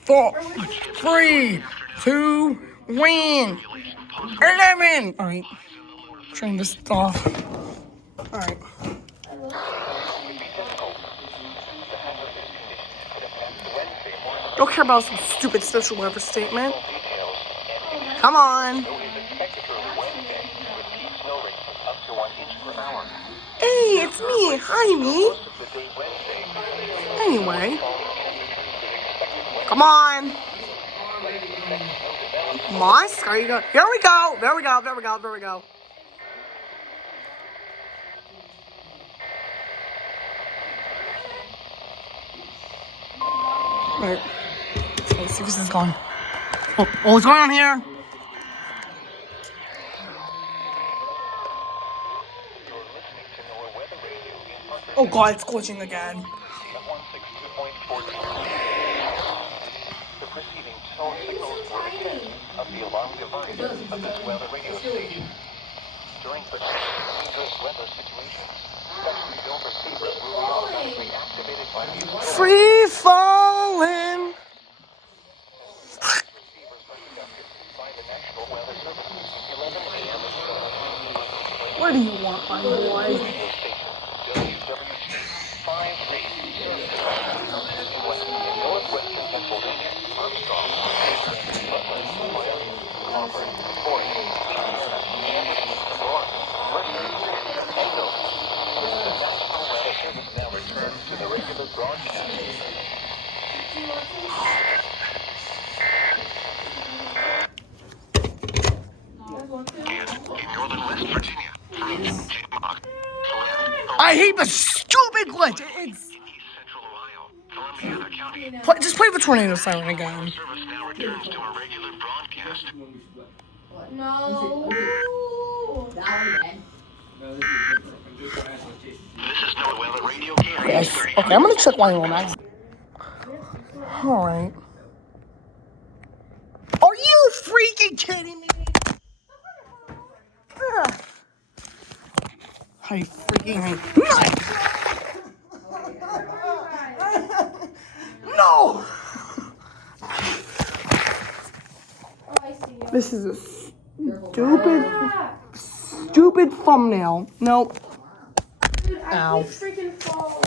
4, 3, 2, 1, 11. All right, turn this off. All right. Don't care about some stupid special weather statement. Come on. Hey, it's me. Hi, me. Anyway. Come on. Musk, are you going? Here we go. There we go. There we go. There we go. Right. Let's see if this is going. Oh, what's going on here? Oh God, it's glitching again. The preceding tone signals were ahead of the alarm device of this weather radio station. During particularly dangerous weather situations, specially built receivers will be automatically activated by these Free falling. receivers were conducted by the National Weather Service. 11 a.m. What do you want, my boy? WWG53 in northwestern Pennsylvania. Armstrong, Butler, Wyoming, Auburn, Fort, Indiana, Anderson, Lawrence, Mercer, and Dover. The National Weather Service now returns to the regular broadcast. In northern West Virginia, I hate the stupid glitch. It's. Central Ohio, Columbia County. Just play the tornado siren again. Service now returns to a regular broadcast. No. This is no weather radio KIH35. Yes. Okay, I'm gonna check why you're max. All right. Are you freaking kidding me? Ugh. Are you freaking me? No! This is a stupid thumbnail. Nope. Dude, I Ow. keep freaking falling.